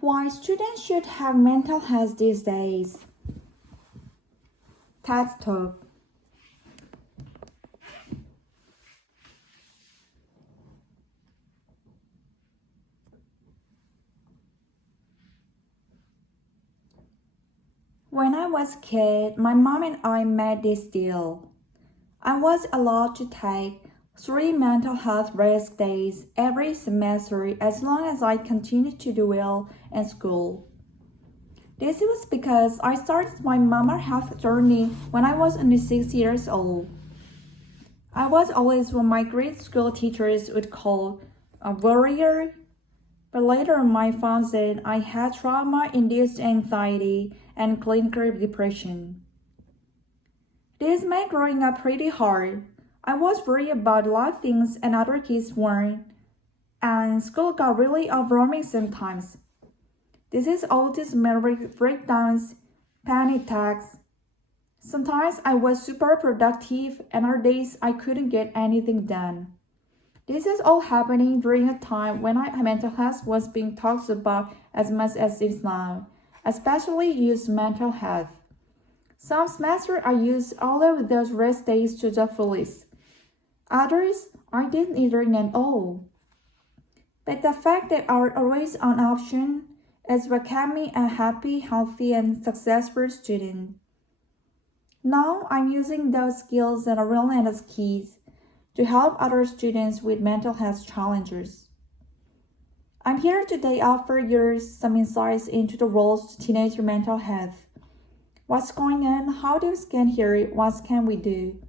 Why students should have mental health these days? TED Talk. When I was a kid, my mom and I made this deal. I was allowed to take 3 mental health risk days every semester as long as I continued to do well in school. This was because I started my mental health journey when I was only 6 years old. I was always what my grade school teachers would call a worrier, but later I found that I had trauma-induced anxiety and clinical depression. This made growing up pretty hard. I was worried about a lot of things and other kids weren't, and school got really overwhelming sometimes. This is all these memory breakdowns, panic attacks. Sometimes I was super productive and other days I couldn't get anything done. This is all happening during a time when my mental health was being talked about as much as it is now, especially youth mental health. Some semesters I used all of those rest days to the fullest. Others I didn't either at all. But the fact that I was always on option is what kept me a happy, healthy, and successful student. Now I'm using those skills that I learned as kids to help other students with mental health challenges. I'm here today to offer you some insights into the roles of teenager mental health. What's going on? How do we get here? What can we do?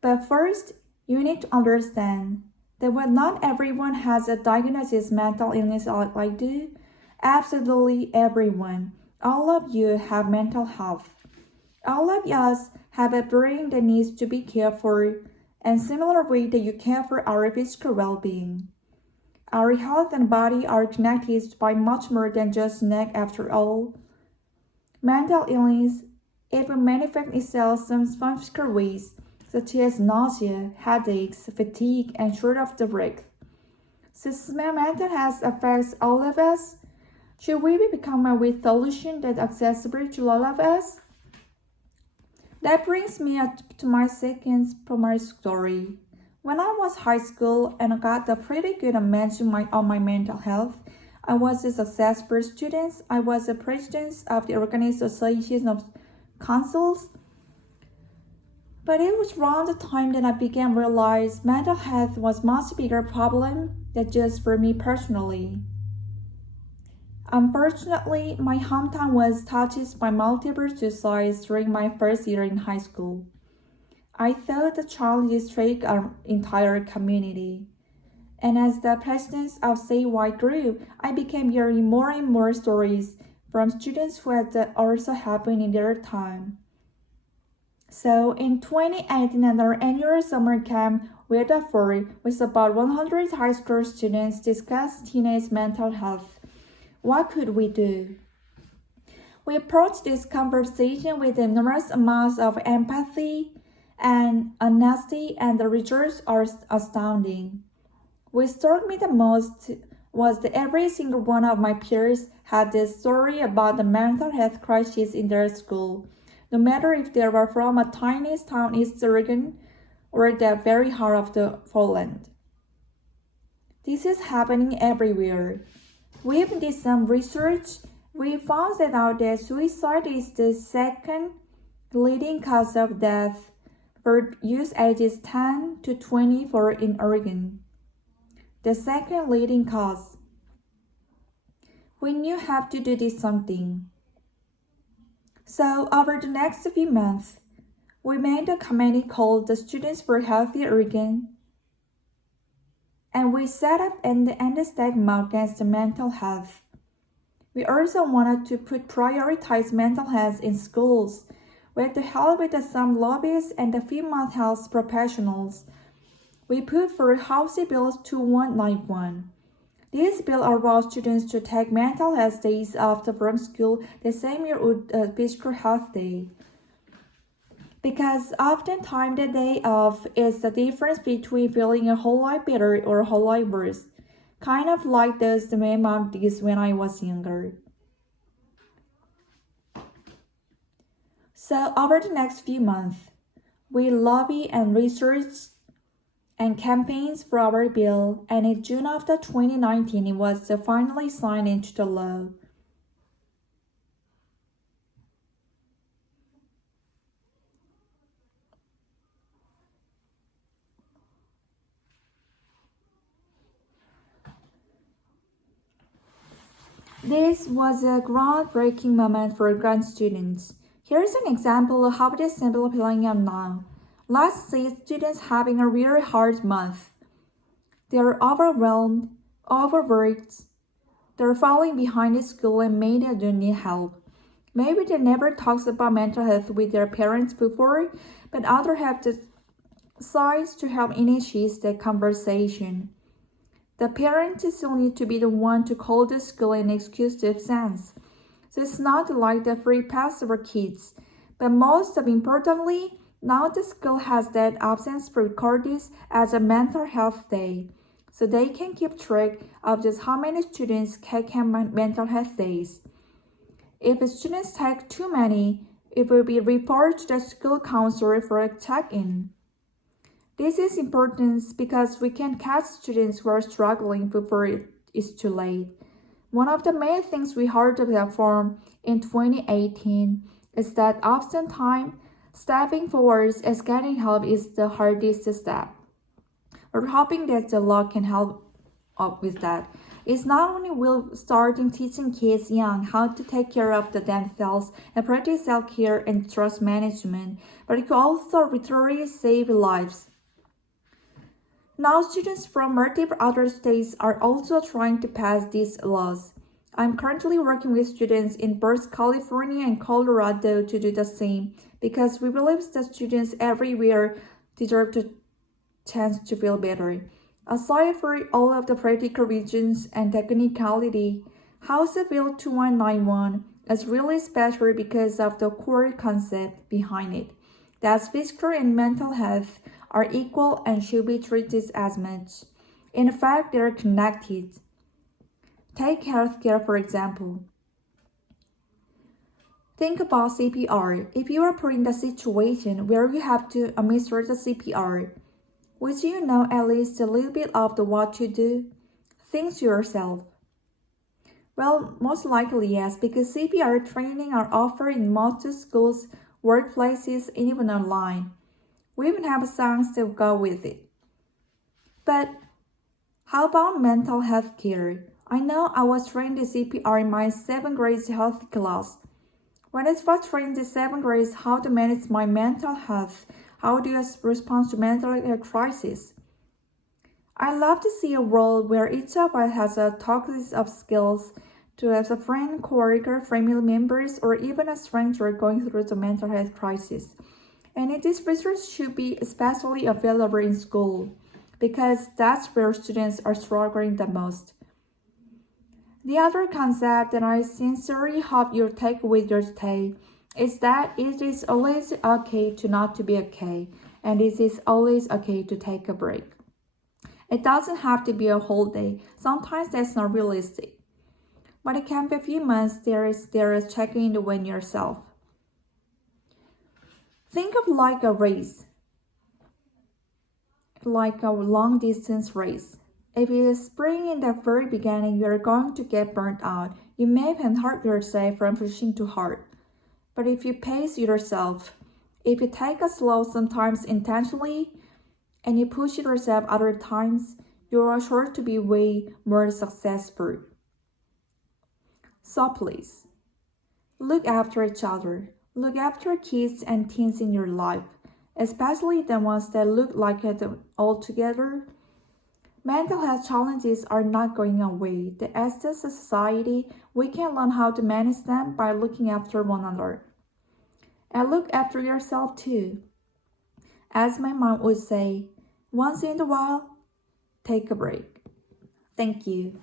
But first, you need to understand that while not everyone has a diagnosis of mental illness like I do, absolutely everyone, all of you have mental health. All of us have a brain that needs to be cared for, and similar way that you care for our physical well-being. Our health and body are connected by much more than just neck after all. Mental illness, it will manifest itself in some physical ways, such as nausea, headaches, fatigue, and short of the breath. Since mental health affects all of us, should we become a solution that's accessible to all of us? That brings me to my second primary story. When I was high school and I got a pretty good management on my mental health, I was a successful student. I was the president of the Organized Association of Councils. But it was around the time that I began to realize mental health was a much bigger problem than just for me personally. Unfortunately, my hometown was touched by multiple suicides during my first year in high school. I thought the challenges struck our entire community. And as the president of statewide group, I began hearing more and more stories from students who had also happened in their time. So in 2018, our annual summer camp with about 100 high school students discussed teenage mental health. What could we do? We approached this conversation with enormous amounts of empathy and honesty, and the results are astounding. What struck me the most was that every single one of my peers had this story about the mental health crisis in their school, no matter if they were from a tiny town in East Oregon or the very heart of the Poland. This is happening everywhere. We even did some research. We found that suicide is the second leading cause of death for youth ages 10 to 24 in Oregon. The second leading cause. We knew we have to do this something. So over the next few months, we made a committee called the Students for Healthy Oregon, and we set up an stigma against mental health. We also wanted to prioritize mental health in schools with the help with some lobbyists and a few mental health professionals. We put forward House Bill 2191. This bill allows students to take mental health days off from school the same year with a physical health day. Because oftentimes the day off is the difference between feeling a whole lot better or a whole lot worse. kind of like those the my mom did when I was younger. So over the next few months, we lobby and research and campaigns for our bill, and in June of the 2019, it was finally signed into the law. This was a groundbreaking moment for grad students. Here's an example of how it is simply playing out now. Let's say students having a really hard month. They're overwhelmed, overworked, they're falling behind in school and maybe they do need help. Maybe they never talked about mental health with their parents before, but others have decided to help initiate the conversation. The parents still need to be the one to call the school and excuse the absence. So it's not like the free pass for kids, but most importantly, now the school has that absence recorded as a mental health day, so they can keep track of just how many students take mental health days. If students take too many, it will be reported to the school counselor for a check-in. This is important because we can catch students who are struggling before it is too late. One of the main things we heard from in 2018 is that oftentimes stepping forward as getting help is the hardest step. We're hoping that the law can help up with that. It's not only will starting teaching kids young how to take care of themselves and practice self-care and stress management, but it could also literally save lives. Now students from multiple other states are also trying to pass these laws. I'm currently working with students in both California and Colorado to do the same because we believe that students everywhere deserve the chance to feel better. Aside from all of the practical reasons and technicality, House Bill 2191 is really special because of the core concept behind it, that physical and mental health are equal and should be treated as much. In fact, they are connected. Take healthcare, for example. Think about CPR. If you are put in the situation where you have to administer the CPR, would you know at least a little bit of what to do? Think to yourself. Well, most likely yes, because CPR training are offered in most schools, workplaces, and even online. We even have songs that go with it. But how about mental health care? I know I was trained in CPR in my 7th grade health class. When I was trained in 7th grade how to manage my mental health, how do I respond to mental health crisis? I love to see a world where each of us has a toolkit of skills to have a friend, coworker, family members, or even a stranger going through the mental health crisis. And this research should be especially available in school because that's where students are struggling the most. The other concept that I sincerely hope you take with your stay is that it is always okay to not to be okay, and it is always okay to take a break. It doesn't have to be a whole day. Sometimes that's not realistic. But it can be a few months there is checking in with yourself. Think of like a race, like a long distance race. If it is spring in the very beginning, you are going to get burnt out. You may even hurt yourself from pushing too hard. But if you pace yourself, if you take a slow, sometimes intentionally, and you push yourself other times, you are sure to be way more successful. So please, look after each other. Look after kids and teens in your life, especially the ones that look like it all together. Mental health challenges are not going away. As a society, we can learn how to manage them by looking after one another. And look after yourself too. As my mom would say, once in a while, take a break. Thank you.